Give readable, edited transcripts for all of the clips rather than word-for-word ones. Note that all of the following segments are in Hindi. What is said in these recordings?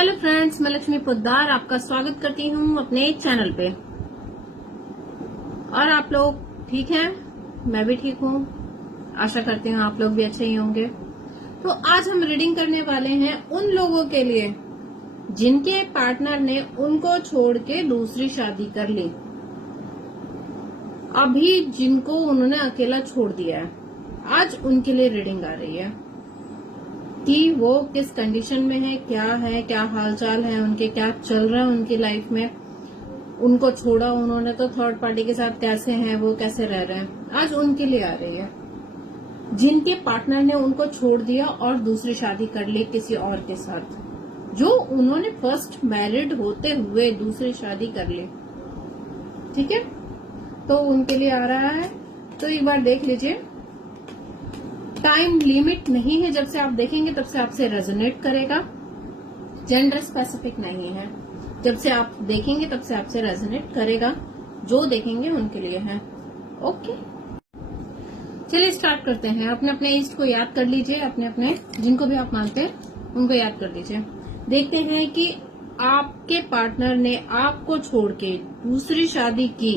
हेलो फ्रेंड्स, मैं लक्ष्मी पोद्दार आपका स्वागत करती हूँ अपने चैनल पे। और आप लोग ठीक हैं? मैं भी ठीक हूँ। आशा करती हूँ आप लोग भी अच्छे ही होंगे। तो आज हम रीडिंग करने वाले हैं उन लोगों के लिए जिनके पार्टनर ने उनको छोड़ के दूसरी शादी कर ली, अभी जिनको उन्होंने अकेला छोड़ दिया है। आज उनके लिए रीडिंग आ रही है कि वो किस कंडीशन में है, क्या हालचाल है उनके, क्या चल रहा है उनकी लाइफ में। उनको छोड़ा उन्होंने तो थर्ड पार्टी के साथ कैसे हैं वो, कैसे रह रहे हैं। आज उनके लिए आ रही है जिनके पार्टनर ने उनको छोड़ दिया और दूसरी शादी कर ली किसी और के साथ, जो उन्होंने फर्स्ट मैरिड होते हुए दूसरी शादी कर ली। ठीक है, तो उनके लिए आ रहा है। तो एक बार देख लीजिए। टाइम लिमिट नहीं है, जब से आप देखेंगे तब से आपसे रेजोनेट करेगा। जेंडर स्पेसिफिक नहीं है, जब से आप देखेंगे तब से आपसे रेजोनेट करेगा। जो देखेंगे उनके लिए है। ओके, चलिए स्टार्ट करते हैं। अपने अपने इष्ट को याद कर लीजिए, अपने अपने जिनको भी आप मानते हैं उनको याद कर लीजिए। देखते हैं कि आपके पार्टनर ने आपको छोड़ के दूसरी शादी की,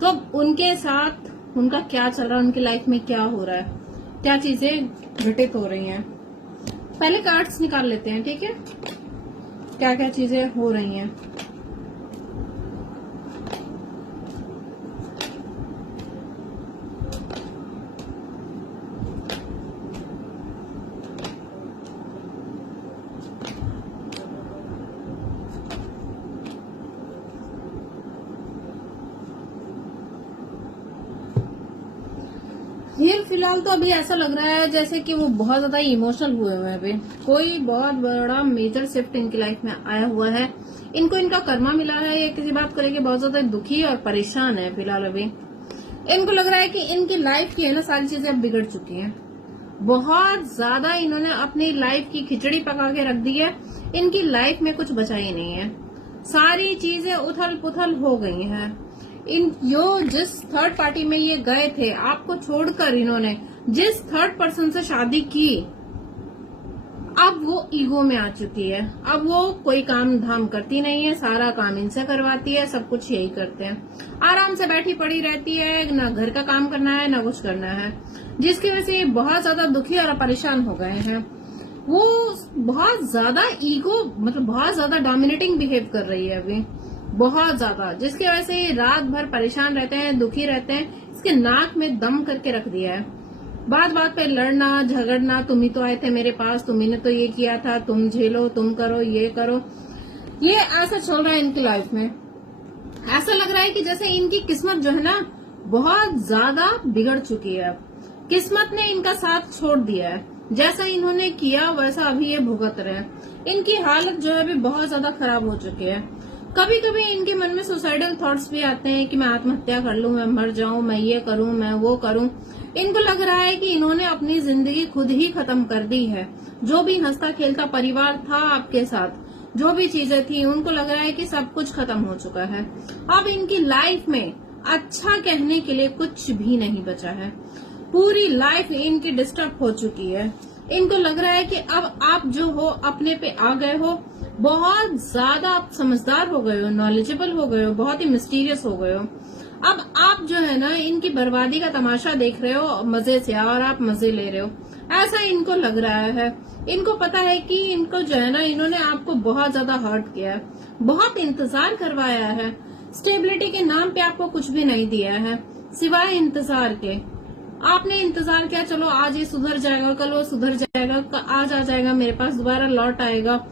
तो उनके साथ उनका क्या चल रहा है, उनकी लाइफ में क्या हो रहा है, क्या चीजें घटित हो रही हैं। पहले कार्ड्स निकाल लेते हैं, ठीक है, क्या क्या चीजें हो रही हैं। ये फिलहाल तो अभी ऐसा लग रहा है जैसे कि वो बहुत ज्यादा इमोशनल हुए हुए हैं। अभी कोई बहुत बड़ा मेजर शिफ्ट इनकी लाइफ में आया हुआ है। इनको इनका कर्मा मिला है। ये किसी बात को लेके बहुत ज्यादा दुखी और परेशान है फिलहाल। अभी इनको लग रहा है कि इनकी लाइफ की है ना सारी चीजें अब बिगड़ चुकी हैं। बहुत ज्यादा इन्होंने अपनी लाइफ की खिचड़ी पका के रख दी है। इनकी लाइफ में कुछ बचा ही नहीं है। सारी चीजें उथल पुथल हो गई हैं। जिस थर्ड पार्टी में ये गए थे, आपको छोड़कर इन्होंने जिस थर्ड पर्सन से शादी की, अब वो ईगो में आ चुकी है। अब वो कोई काम धाम करती नहीं है, सारा काम इनसे करवाती है, सब कुछ यही करते हैं। आराम से बैठी पड़ी रहती है, ना घर का काम करना है ना कुछ करना है, जिसकी वजह से ये बहुत ज्यादा दुखी और परेशान हो गए हैं। वो बहुत ज्यादा ईगो, मतलब बहुत ज्यादा डोमिनेटिंग बिहेव कर रही है अभी, बहुत ज्यादा, जिसकी वजह से ये रात भर परेशान रहते हैं, दुखी रहते हैं। इसके नाक में दम करके रख दिया है। बात बात पे लड़ना झगड़ना, तुम ही तो आए थे मेरे पास, तुम्ही ने तो ये किया था, तुम झेलो, तुम करो, ये करो। ये ऐसा चल रहा है इनकी लाइफ में। ऐसा लग रहा है कि जैसे इनकी किस्मत जो है ना बहुत ज्यादा बिगड़ चुकी है। अब किस्मत ने इनका साथ छोड़ दिया है। जैसा इन्होंने किया वैसा अभी ये भुगत रहे हैं। इनकी हालत जो है अभी बहुत ज्यादा खराब हो चुकी है। कभी कभी इनके मन में सुसाइडल थॉट्स भी आते हैं कि मैं आत्महत्या कर लूं, मैं मर जाऊं, मैं ये करूं, मैं वो करूं। इनको लग रहा है कि इन्होंने अपनी जिंदगी खुद ही खत्म कर दी है। जो भी हंसता खेलता परिवार था आपके साथ, जो भी चीजें थी, उनको लग रहा है कि सब कुछ खत्म हो चुका है। अब इनकी लाइफ में अच्छा कहने के लिए कुछ भी नहीं बचा है। पूरी लाइफ इनकी डिस्टर्ब हो चुकी है। इनको लग रहा है कि अब आप जो हो अपने पे आ गए हो, बहुत ज्यादा आप समझदार हो गए हो, नॉलेजेबल हो गए हो, बहुत ही मिस्टीरियस हो गए हो। अब आप जो है ना इनकी बर्बादी का तमाशा देख रहे हो मजे से, और आप मजे ले रहे हो, ऐसा इनको लग रहा है। इनको पता है कि इनको जो है ना इन्होंने आपको बहुत ज्यादा हर्ट किया है, बहुत इंतजार करवाया है। स्टेबिलिटी के नाम पे आपको कुछ भी नहीं दिया है सिवाय इंतजार के। आपने इंतजार किया, चलो आज ये सुधर जाएगा, कल वो सुधर जाएगा, आज आ जाएगा मेरे पास, दोबारा लौट आएगा।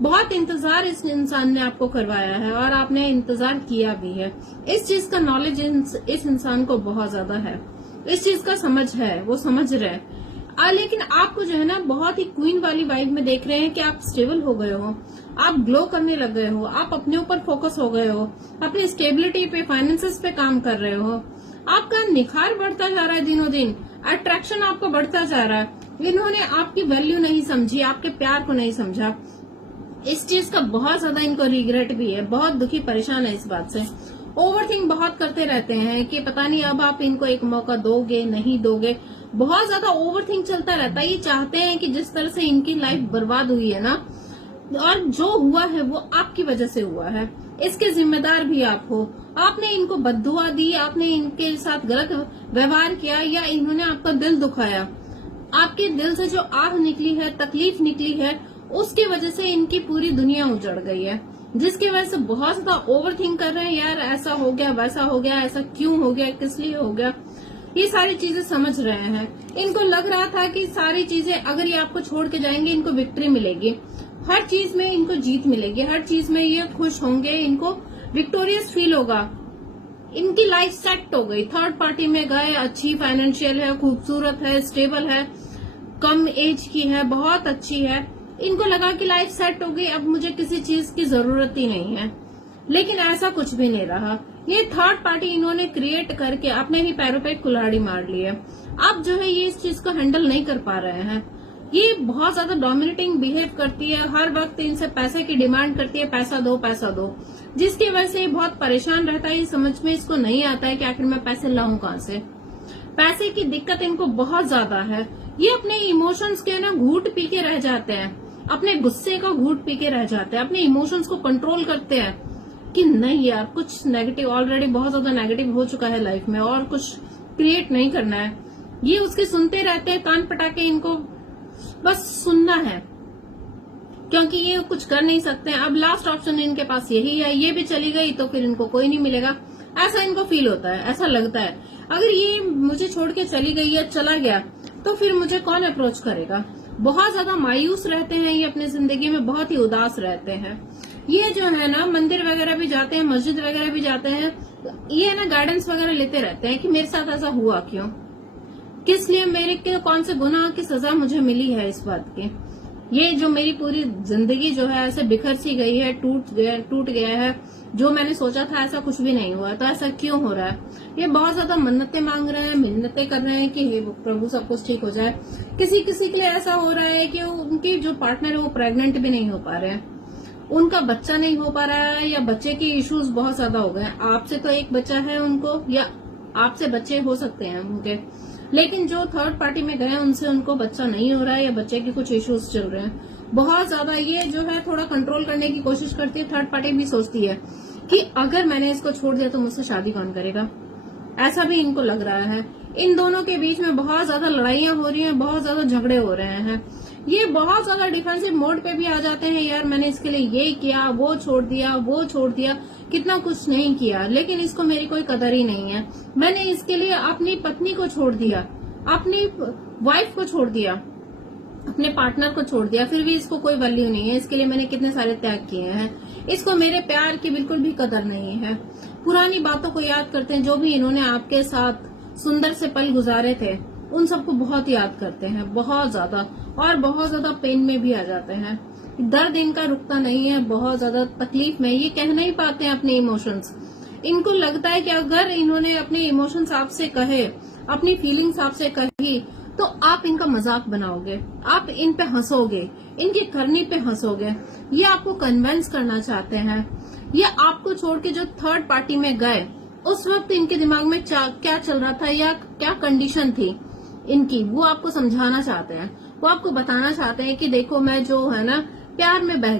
बहुत इंतजार इस इंसान ने आपको करवाया है और आपने इंतजार किया भी है। इस चीज का नॉलेज इस इंसान को बहुत ज्यादा है, इस चीज का समझ है, वो समझ रहे हैं। लेकिन आपको जो है ना बहुत ही क्वीन वाली वाइब में देख रहे हैं कि आप स्टेबल हो गए हो, आप ग्लो करने लग गए हो, आप अपने ऊपर फोकस हो गए हो, अपनी स्टेबिलिटी पे, फाइनेंसेस पे काम कर रहे हो। आपका निखार बढ़ता जा रहा है दिनों दिन, अट्रैक्शन आपका बढ़ता जा रहा है। इन्होंने आपकी वैल्यू नहीं समझी, आपके प्यार को नहीं समझा। इस चीज का बहुत ज्यादा इनको रिग्रेट भी है, बहुत दुखी परेशान है इस बात से। ओवरथिंक बहुत करते रहते हैं कि पता नहीं अब आप इनको एक मौका दोगे नहीं दोगे। बहुत ज्यादा ओवरथिंक चलता रहता है। ये चाहते हैं कि जिस तरह से इनकी लाइफ बर्बाद हुई है ना, और जो हुआ है वो आपकी वजह से हुआ है, इसके जिम्मेदार भी आप हो। आपने इनको बद्दुआ दी, आपने इनके साथ गलत व्यवहार किया, या इन्होंने आपका दिल दुखाया। आपके दिल से जो आह निकली है, तकलीफ निकली है, उसकी वजह से इनकी पूरी दुनिया उजड़ गई है, जिसकी वजह से बहुत ज्यादा ओवर थिंक कर रहे हैं। यार ऐसा हो गया, वैसा हो गया, ऐसा क्यों हो गया, किस लिए हो गया, ये सारी चीजें समझ रहे हैं। इनको लग रहा था कि सारी चीजें अगर ये आपको छोड़ के जाएंगे, इनको विक्ट्री मिलेगी, हर चीज में इनको जीत मिलेगी, हर चीज में ये खुश होंगे, इनको विक्टोरियस फील होगा। इनकी लाइफ सेट हो गई, थर्ड पार्टी में गए, अच्छी फाइनेंशियल है, खूबसूरत है, स्टेबल है, कम एज की है, बहुत अच्छी है। इनको लगा कि लाइफ सेट हो गई, अब मुझे किसी चीज की जरूरत ही नहीं है। लेकिन ऐसा कुछ भी नहीं रहा। ये थर्ड पार्टी इन्होंने क्रिएट करके अपने ही पैरों पे कुल्हाड़ी मार ली है। अब जो है ये इस चीज को हैंडल नहीं कर पा रहे हैं। ये बहुत ज्यादा डोमिनेटिंग बिहेव करती है, हर वक्त इनसे पैसे की डिमांड करती है, पैसा दो पैसा दो, जिसकी वजह से ये बहुत परेशान रहता है। ये समझ में इसको नहीं आता है कि आखिर मैं पैसे लाऊं कहां से। पैसे की दिक्कत इनको बहुत ज्यादा है। ये अपने इमोशंस के ना घूट पी के रह जाते हैं, अपने गुस्से का घूट पी के रह जाते हैं, अपने इमोशंस को कंट्रोल करते हैं कि नहीं यार कुछ नेगेटिव, ऑलरेडी बहुत ज्यादा नेगेटिव हो चुका है लाइफ में, और कुछ क्रिएट नहीं करना है। ये उसके सुनते रहते हैं, कान पटाके इनको बस सुनना है, क्योंकि ये कुछ कर नहीं सकते हैं। अब लास्ट ऑप्शन इनके पास यही है, ये भी चली गई तो फिर इनको कोई नहीं मिलेगा, ऐसा इनको फील होता है, ऐसा लगता है। अगर ये मुझे छोड़ के चली गई या चला गया तो फिर मुझे कौन अप्रोच करेगा। बहुत ज्यादा मायूस रहते हैं ये अपनी जिंदगी में, बहुत ही उदास रहते हैं। ये जो है ना मंदिर वगैरह भी जाते हैं, मस्जिद वगैरह भी जाते हैं, ये ना गाइडेंस वगैरह लेते रहते हैं कि मेरे साथ ऐसा हुआ क्यों, किस लिए, मेरे के कौन से गुनाह की सजा मुझे मिली है इस बात की। ये जो मेरी पूरी जिंदगी जो है ऐसे बिखर सी गई है, टूट गया है, जो मैंने सोचा था ऐसा कुछ भी नहीं हुआ, तो ऐसा क्यों हो रहा है। ये बहुत ज्यादा मन्नतें मांग रहे हैं, मिन्नतें कर रहे हैं कि हे प्रभु सब कुछ ठीक हो जाए। किसी किसी के लिए ऐसा हो रहा है कि उनकी जो पार्टनर है वो प्रेग्नेंट भी नहीं हो पा रहे हैं, उनका बच्चा नहीं हो पा रहा है, या बच्चे की इश्यूज बहुत ज्यादा हो गए। आपसे तो एक बच्चा है उनको, या आपसे बच्चे हो सकते हैं उनके, लेकिन जो थर्ड पार्टी में गए उनसे उनको बच्चा नहीं हो रहा है, या बच्चे के कुछ इश्यूज चल रहे हैं बहुत ज्यादा। ये जो है थोड़ा कंट्रोल करने की कोशिश करती है। थर्ड पार्टी भी सोचती है कि अगर मैंने इसको छोड़ दिया तो मुझसे शादी कौन करेगा, ऐसा भी इनको लग रहा है। इन दोनों के बीच में बहुत ज्यादा लड़ाइयां हो रही हैं, बहुत ज्यादा झगड़े हो रहे हैं। ये बहुत ज्यादा डिफेंसिव मोड पे भी आ जाते हैं, यार मैंने इसके लिए ये किया, वो छोड़ दिया, वो छोड़ दिया, कितना कुछ नहीं किया, लेकिन इसको मेरी कोई कदर ही नहीं है। मैंने इसके लिए अपनी पत्नी को छोड़ दिया, अपनी वाइफ को छोड़ दिया, अपने पार्टनर को छोड़ दिया, फिर भी इसको कोई वैल्यू नहीं है। इसके लिए मैंने कितने सारे त्याग किए हैं, इसको मेरे प्यार की बिल्कुल भी कदर नहीं है। पुरानी बातों को याद करते हैं, जो भी इन्होंने आपके साथ सुंदर से पल गुजारे थे, उन सबको बहुत याद करते हैं, बहुत ज्यादा, और बहुत ज्यादा पेन में भी आ जाते हैं। दर्द इनका रुकता नहीं है, बहुत ज्यादा तकलीफ में, ये कह नहीं पाते हैं अपने इमोशंस। इनको लगता है कि अगर इन्होंने अपने इमोशंस आपसे कहे, अपनी फीलिंग्स आपसे कही, तो आप इनका मजाक बनाओगे, आप इन पे हंसोगे, इनकी करनी पे हंसोगे। ये आपको कन्विंस करना चाहते हैं। ये आपको छोड़ के जो थर्ड पार्टी में गए, उस वक्त इनके दिमाग में क्या चल रहा था, या क्या कंडीशन थी इनकी, वो आपको समझाना चाहते हैं। वो आपको बताना चाहते हैं कि देखो मैं जो है ना प्यार में बह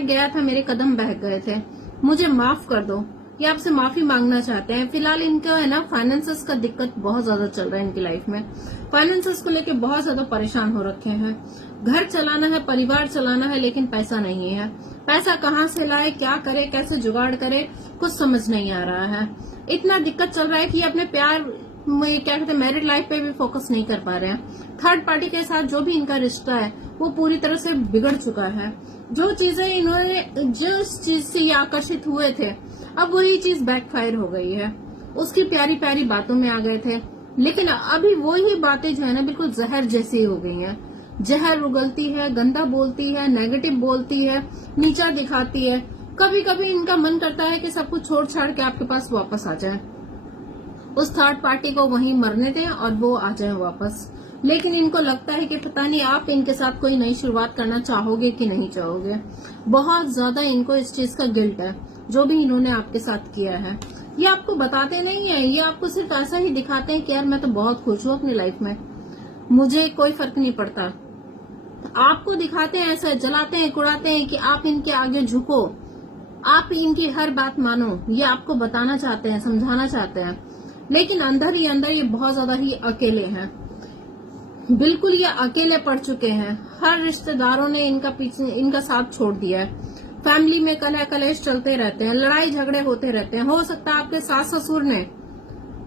गया था, मेरे कदम बह गए थे, मुझे माफ कर दो। ये आपसे माफी मांगना चाहते हैं। फिलहाल इनका है ना फाइनेंसेस का दिक्कत बहुत ज्यादा चल रहा है इनकी लाइफ में। फाइनेंसेस को लेके बहुत ज्यादा परेशान हो रखे हैं। घर चलाना है, परिवार चलाना है, लेकिन पैसा नहीं है। पैसा कहाँ से लाए, क्या करे, कैसे जुगाड़ करे, कुछ समझ नहीं आ रहा है। इतना दिक्कत चल रहा है कि अपने प्यार में, क्या कहते हैं, मैरिड लाइफ पे भी फोकस नहीं कर पा रहे हैं। थर्ड पार्टी के साथ जो भी इनका रिश्ता है वो पूरी तरह से बिगड़ चुका है। जो चीजें इन्होंने, जिस चीज से ये आकर्षित हुए थे, अब वही चीज बैकफायर हो गई है। उसकी प्यारी प्यारी बातों में आ गए थे, लेकिन अभी वही बातें जो है ना बिल्कुल जहर जैसी हो गई हैं। जहर उगलती है, गंदा बोलती है, नेगेटिव बोलती है, नीचा दिखाती है। कभी कभी इनका मन करता है कि सब कुछ छोड़ छाड़ के आपके पास वापस आ जाए, उस थर्ड पार्टी को वहीं मरने दें और वो आ जाए वापस। लेकिन इनको लगता है कि पता नहीं आप इनके साथ कोई नई शुरुआत करना चाहोगे कि नहीं चाहोगे। बहुत ज्यादा इनको इस चीज का गिल्ट है, जो भी इन्होंने आपके साथ किया है। ये आपको बताते नहीं है, ये आपको सिर्फ ऐसा ही दिखाते हैं कि यार मैं तो बहुत खुश हूँ अपनी लाइफ में, मुझे कोई फर्क नहीं पड़ता। आपको दिखाते हैं, ऐसा जलाते हैं, कुड़ाते हैं कि आप इनके आगे झुको, आप इनकी हर बात मानो, ये आपको बताना चाहते हैं, समझाना चाहते हैं। लेकिन अंदर ही अंदर ये बहुत ज्यादा ही अकेले हैं, बिल्कुल ये अकेले पड़ चुके हैं। हर रिश्तेदारों ने इनका साथ छोड़ दिया है। फैमिली में कलह कलेश चलते रहते हैं, लड़ाई झगड़े होते रहते हैं। हो सकता है आपके सास ससुर ने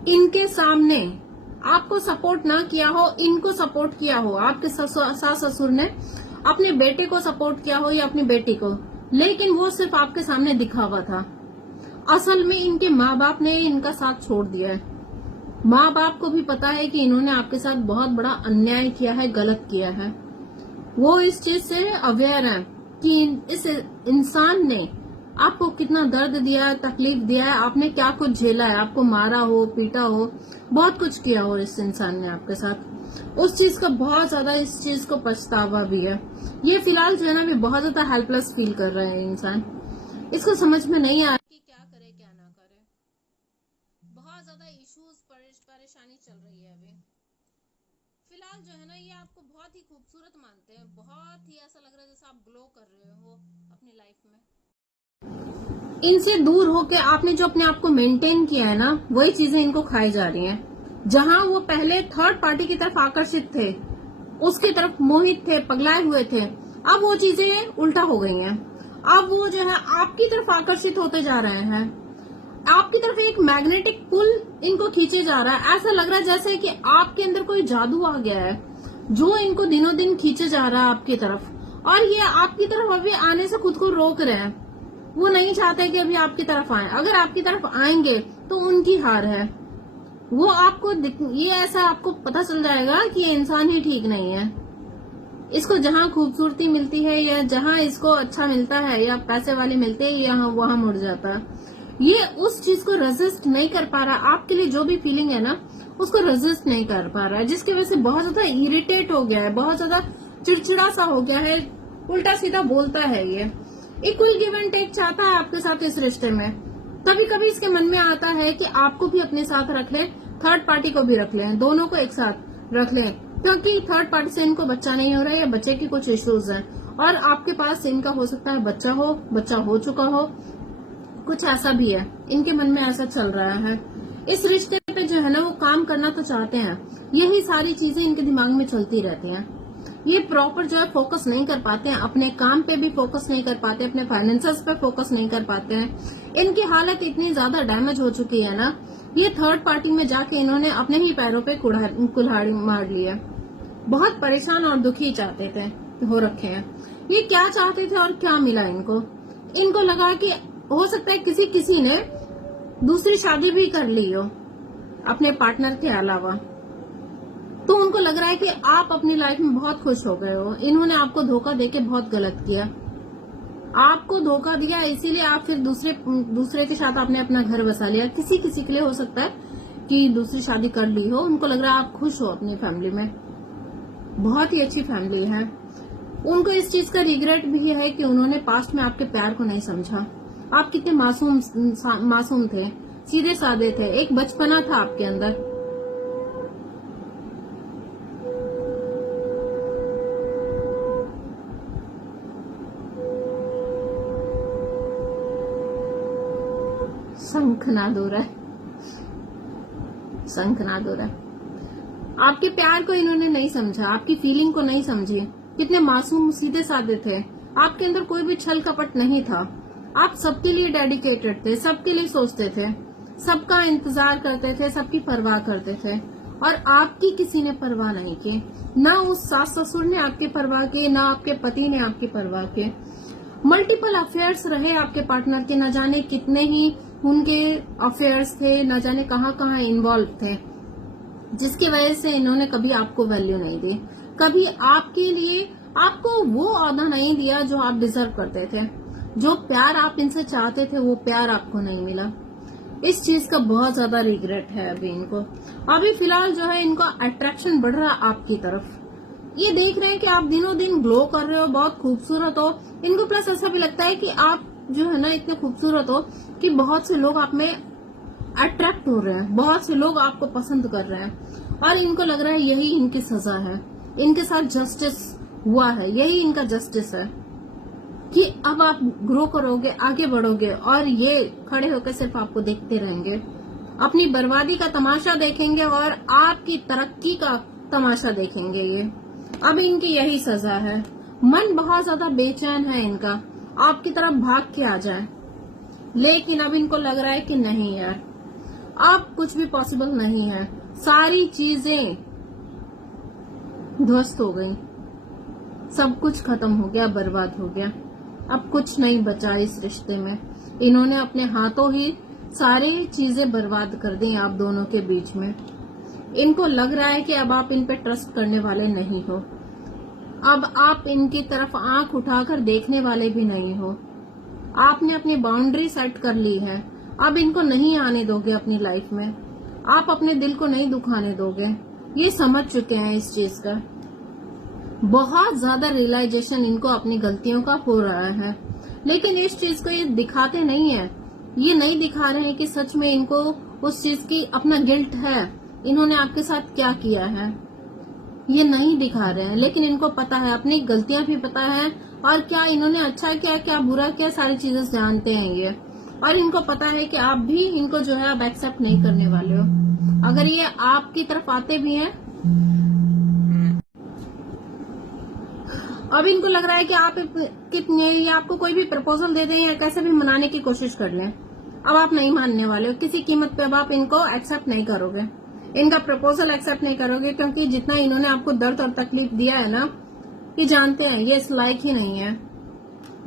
इनके सामने आपको सपोर्ट ना किया हो, इनको सपोर्ट किया हो। आपके सास ससुर ने अपने बेटे को सपोर्ट किया हो या अपनी बेटी को, लेकिन वो सिर्फ आपके सामने दिखावा था। असल में इनके माँ बाप ने इनका साथ छोड़ दिया है। माँ बाप को भी पता है कि इन्होंने आपके साथ बहुत बड़ा अन्याय किया है, गलत किया है। वो इस चीज से अवेयर है कि इस इंसान ने आपको कितना दर्द दिया है, तकलीफ दिया है, आपने क्या कुछ झेला है, आपको मारा हो, पीटा हो, बहुत कुछ किया हो इस इंसान ने आपके साथ। उस चीज का बहुत ज्यादा इस चीज को पछतावा भी है। ये फिलहाल जो है ना भी बहुत ज्यादा हेल्पलेस फील कर रहे हैं इंसान। इसको समझ में नहीं आ रहा कि क्या करे क्या ना करे। बहुत ज्यादा इश्यूज, परेशानी चल रही है अभी फिलहाल जो है ना। ये आपको बहुत ही खूबसूरत मानते हैं, बहुत ही ऐसा लग रहा है जैसे आप ग्लो कर रहे हो अपनी लाइफ में। इनसे दूर होके आपने जो अपने आप को मेंटेन किया है ना, वही चीजें इनको खाई जा रही हैं। जहां वो पहले थर्ड पार्टी की तरफ आकर्षित थे, उसकी तरफ मोहित थे, पगलाए हुए थे, अब वो चीजें उल्टा हो गई हैं। अब वो जो है आपकी तरफ आकर्षित होते जा रहे हैं। आपकी तरफ एक मैग्नेटिक पुल इनको खींचे जा रहा है। ऐसा लग रहा है जैसे कि आपके अंदर कोई जादू आ गया है जो इनको दिनों दिन खींचे जा रहा है आपकी तरफ, और ये आपकी तरफ अभी आने से खुद को रोक रहे हैं। वो नहीं चाहते कि अभी आपकी तरफ आए। अगर आपकी तरफ आएंगे तो उनकी हार है। वो आपको ये ऐसा आपको पता चल जाएगा कि ये इंसान ही ठीक नहीं है। इसको जहाँ खूबसूरती मिलती है या जहाँ इसको अच्छा मिलता है या पैसे वाले मिलते हैं, यहाँ वहां मुड़ जाता है। ये उस चीज को रेजिस्ट नहीं कर पा रहा। आपके लिए जो भी फीलिंग है ना, उसको रेजिस्ट नहीं कर पा रहा है, जिसकी वजह से बहुत ज्यादा इरिटेट हो गया है, बहुत ज्यादा चिड़चिड़ा सा हो गया है, उल्टा सीधा बोलता है। ये इक्वल गिव एंड टेक चाहता है आपके साथ इस रिश्ते में। कभी कभी इसके मन में आता है कि आपको भी अपने साथ रख ले, थर्ड पार्टी को भी रख ले, दोनों को एक साथ रख ले, क्योंकि थर्ड पार्टी से इनको बच्चा नहीं हो रहा है या बच्चे की कुछ इश्यूज है, और आपके पास इनका हो सकता है बच्चा हो चुका हो, कुछ ऐसा भी है। इनके मन में ऐसा चल रहा है। इस रिश्ते पे जो है ना वो काम करना तो चाहते हैं, यही सारी चीजें इनके दिमाग में चलती रहती हैं। ये प्रॉपर जो है फोकस नहीं कर पाते हैं, अपने काम पे भी फोकस नहीं कर पाते, अपने फाइनेंसेस पे फोकस नहीं कर पाते हैं। इनकी हालत इतनी ज्यादा डैमेज हो चुकी है ना, ये थर्ड पार्टी में जाके इन्होंने अपने ही पैरों पे कुल्हाड़ी मार ली है। बहुत परेशान और दुखी चाहते थे हो रखे हैं। ये क्या चाहते थे और क्या मिला इनको? इनको लगा कि हो सकता है किसी ने दूसरी शादी भी कर ली हो अपने पार्टनर के अलावा, तो उनको लग रहा है कि आप अपनी लाइफ में बहुत खुश हो गए हो। इन्होंने आपको धोखा देके बहुत गलत किया, आपको धोखा दिया, इसीलिए आप फिर दूसरे के साथ आपने अपना घर बसा लिया। किसी के लिए हो सकता है कि दूसरी शादी कर ली हो, उनको लग रहा है आप खुश हो अपनी फैमिली में, बहुत ही अच्छी फैमिली है। उनको इस चीज का रिग्रेट भी है कि उन्होंने पास्ट में आपके प्यार को नहीं समझा। आप कितने मासूम थे, सीधे साधे थे, एक बचपना था आपके अंदर। शंखनाद हो रहा है। आपके प्यार को इन्होंने नहीं समझा, आपकी फीलिंग को नहीं समझी। कितने मासूम सीधे साधे थे, आपके अंदर कोई भी छल कपट नहीं था। आप सबके लिए डेडिकेटेड थे, सबके लिए सोचते थे, सबका इंतजार करते थे, सबकी परवाह करते थे, और आपकी किसी ने परवाह नहीं की। ना उस सास ससुर ने आपकी परवाह की, ना आपके पति ने आपकी परवाह की। मल्टीपल अफेयर्स रहे आपके पार्टनर के, न जाने कितने ही उनके अफेयर्स थे, न जाने कहाँ इन्वॉल्व थे, जिसकी वजह से इन्होंने कभी आपको वैल्यू नहीं दी, कभी आपके लिए आपको वो औहदा नहीं दिया जो आप डिजर्व करते थे। जो प्यार आप इनसे चाहते थे वो प्यार आपको नहीं मिला। इस चीज का बहुत ज्यादा रिग्रेट है अभी इनको। अभी फिलहाल जो है इनको अट्रैक्शन बढ़ रहा है आपकी तरफ। ये देख रहे हैं कि आप दिनों दिन ग्लो कर रहे हो, बहुत खूबसूरत हो। इनको प्लस ऐसा भी लगता है कि आप जो है ना इतने खूबसूरत हो कि बहुत से लोग आप में अट्रैक्ट हो रहे हैं, बहुत से लोग आपको पसंद कर रहे हैं, और इनको लग रहा है यही इनकी सजा है। इनके साथ जस्टिस हुआ है, यही इनका जस्टिस है कि अब आप ग्रो करोगे, आगे बढ़ोगे और ये खड़े होकर सिर्फ आपको देखते रहेंगे, अपनी बर्बादी का तमाशा देखेंगे और आपकी तरक्की का तमाशा देखेंगे। ये अब इनकी यही सजा है। मन बहुत ज्यादा बेचैन है इनका, आपकी तरफ भाग के आ जाए, लेकिन अब इनको लग रहा है कि नहीं यार, अब कुछ भी पॉसिबल नहीं है। सारी चीजें ध्वस्त हो गई, सब कुछ खत्म हो गया, बर्बाद हो गया, अब कुछ नहीं बचा इस रिश्ते में। इन्होंने अपने हाथों ही सारी चीजें बर्बाद कर दी आप दोनों के बीच में। इनको लग रहा है कि अब आप इन पे ट्रस्ट करने वाले नहीं हो, अब आप इनकी तरफ आंख उठाकर देखने वाले भी नहीं हो। आपने अपनी बाउंड्री सेट कर ली है, अब इनको नहीं आने दोगे अपनी लाइफ में, आप अपने दिल को नहीं दुखाने दोगे। ये समझ चुके हैं इस चीज का, बहुत ज्यादा रियलाइजेशन इनको अपनी गलतियों का हो रहा है, लेकिन इस चीज को ये दिखाते नहीं है। ये नहीं दिखा रहे हैं कि सच में इनको उस चीज की अपना गिल्ट है, इन्होंने आपके साथ क्या किया है, ये नहीं दिखा रहे हैं। लेकिन इनको पता है, अपनी गलतियां भी पता है और क्या इन्होंने अच्छा किया क्या बुरा किया, सारी चीजें जानते हैं ये। और इनको पता है कि आप भी इनको जो है अब एक्सेप्ट नहीं करने वाले हो। अगर ये आपकी तरफ आते भी हैं, अब इनको लग रहा है कि आप कितने या आपको कोई भी प्रपोजल दे दें या कैसे भी मनाने की कोशिश कर लें, अब आप नहीं मानने वाले हो किसी कीमत पे। अब आप इनको एक्सेप्ट नहीं करोगे, इनका प्रपोजल एक्सेप्ट नहीं करोगे, क्योंकि जितना इन्होंने आपको दर्द और तकलीफ दिया है ना, ये जानते हैं ये इस लायक ही नहीं है।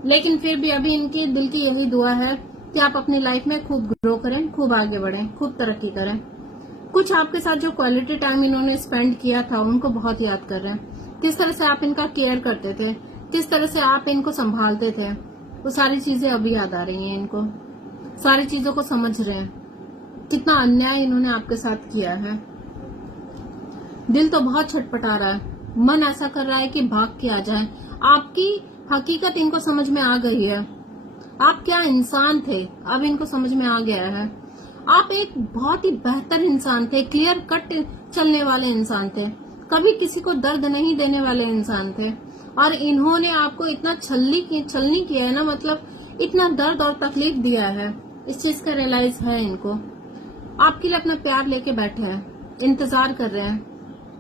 लेकिन फिर भी अभी इनकी दिल की यही दुआ है कि आप अपनी लाइफ में खूब ग्रो करें, खूब आगे बढ़ें, खूब तरक्की करें। कुछ आपके साथ जो क्वालिटी टाइम इन्होंने स्पेंड किया था उनको बहुत याद कर रहे हैं। किस तरह से आप इनका केयर करते थे, किस तरह से आप इनको संभालते थे, वो सारी चीजें अभी याद आ रही हैं इनको। सारी चीजों को समझ रहे हैं कितना अन्याय इन्होंने आपके साथ किया है। दिल तो बहुत छटपटा रहा है, मन ऐसा कर रहा है कि भाग के आ जाए। आपकी हकीकत इनको समझ में आ गई है, आप क्या इंसान थे अब इनको समझ में आ गया है। आप एक बहुत ही बेहतर इंसान थे, क्लियर कट चलने वाले इंसान थे, कभी किसी को दर्द नहीं देने वाले इंसान थे। और इन्होंने आपको इतना छलनी किया है ना, मतलब इतना दर्द और तकलीफ दिया है, इस चीज का रियलाइज है इनको। आपके लिए अपना प्यार लेके बैठे हैं, इंतजार कर रहे हैं,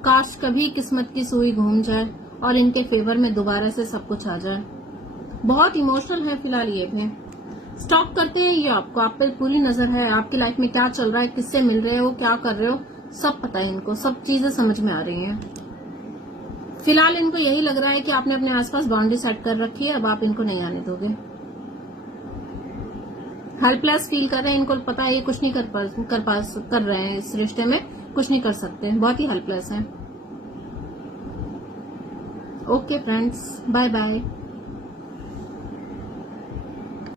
काश कभी किस्मत की सुई घूम जाए और इनके फेवर में दोबारा से सब कुछ आ जाए। बहुत इमोशनल है फिलहाल ये भी। स्टॉप करते हैं ये आपको, आप पे पूरी नजर है, आपकी लाइफ में क्या चल रहा है, किससे मिल रहे हो, क्या कर रहे हो, सब पता है इनको, सब चीजें समझ में आ रही हैं। फिलहाल इनको यही लग रहा है कि आपने अपने आसपास बाउंड्री सेट कर रखी है, अब आप इनको नहीं आने दोगे। हेल्पलेस फील कर रहे हैं, इनको पता है ये कुछ नहीं कर रहे हैं, इस रिश्ते में कुछ नहीं कर सकते, बहुत ही हेल्पलेस हैं। Okay friends, bye bye.